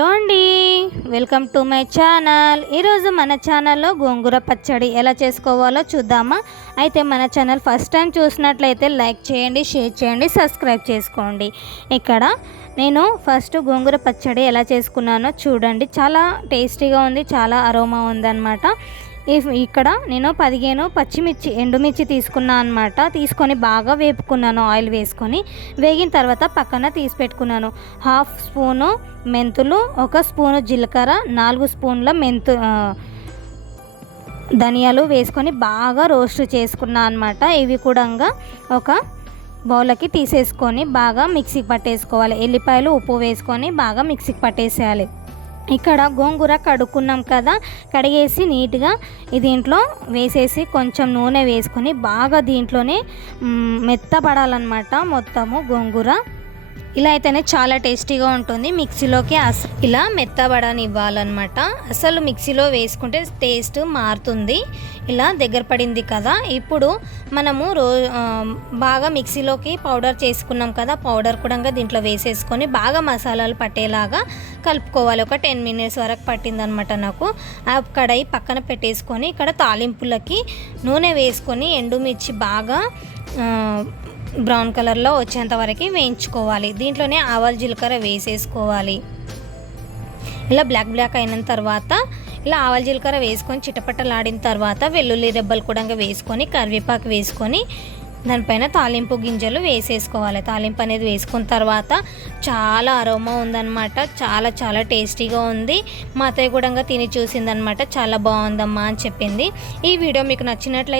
Hello అండి, welcome to my channel. ఈరోజు మన ఛానల్లో గోంగూర పచ్చడి ఎలా చేసుకోవాలో చూద్దామా. అయితే మన ఛానల్ ఫస్ట్ టైం చూసినట్లయితే లైక్ చేయండి, షేర్ చేయండి, సబ్స్క్రైబ్ చేసుకోండి. ఇక్కడ నేను ఫస్ట్ గోంగూర పచ్చడి ఎలా చేసుకున్నానో చూడండి. చాలా టేస్టీగా ఉంది, చాలా అరోమా ఉందన్నమాట. ఇక్కడ నేను 15 పచ్చిమిర్చి ఎండుమిర్చి తీసుకున్నాను అనమాట. తీసుకొని బాగా వేపుకున్నాను, ఆయిల్ వేసుకొని. వేగిన తర్వాత పక్కన తీసి పెట్టుకున్నాను. 1/2 స్పూను మెంతులు, 1 స్పూను జీలకర్ర, 4 స్పూన్ల ధనియాలు వేసుకొని బాగా రోస్ట్ చేసుకున్నాను అనమాట. ఇవి కూడా ఒక బౌల్కి తీసేసుకొని బాగా మిక్సీకి పట్టేసుకోవాలి. ఎల్లిపాయలు, ఉప్పు వేసుకొని బాగా మిక్సీకి పట్టేసేయాలి. ఇక్కడ గోంగూర కడుక్కున్నాం కదా, కడిగేసి నీట్గా దీంట్లో వేసేసి కొంచెం నూనె వేసుకొని బాగా దీంట్లోనే మెత్తపడాలన్నమాట మొత్తము గోంగూర. ఇలా అయితేనే చాలా టేస్టీగా ఉంటుంది. మిక్సీలోకి ఇలా మెత్తబడనివ్వాలన్నమాట. అసలు మిక్సీలో వేసుకుంటే టేస్ట్ మారుతుంది. ఇలా దగ్గర పడింది కదా, ఇప్పుడు మనము బాగా మిక్సీలోకి పౌడర్ చేసుకున్నాం కదా, పౌడర్ కూడా దీంట్లో వేసేసుకొని బాగా మసాలాలు పట్టేలాగా కలుపుకోవాలి. ఒక 10 మినిట్స్ వరకు పట్టిందనమాట నాకు. ఆ కడాయి పక్కన పెట్టేసుకొని ఇక్కడ తాలింపులకి నూనె వేసుకొని ఎండుమిర్చి బాగా బ్రౌన్ కలర్లో వచ్చేంత వరకు వేయించుకోవాలి. దీంట్లోనే ఆవాలు, జీలకర్ర వేసేసుకోవాలి. ఇలా బ్లాక్ అయిన తర్వాత ఇలా ఆవాలు, జీలకర్ర వేసుకొని చిటపటలాడిన తర్వాత వెల్లుల్లి రెబ్బలు కూడా వేసుకొని కరివేపాకు వేసుకొని దానిపైన తాలింపు గింజలు వేసేసుకోవాలి. తాలింపు అనేది వేసుకున్న తర్వాత చాలా అరోమా ఉందన్నమాట. చాలా చాలా టేస్టీగా ఉంది. మా అత్తయ్య కూడా తిని చూసిందనమాట. చాలా బాగుందమ్మా అని చెప్పింది. ఈ వీడియో మీకు నచ్చినట్లయితే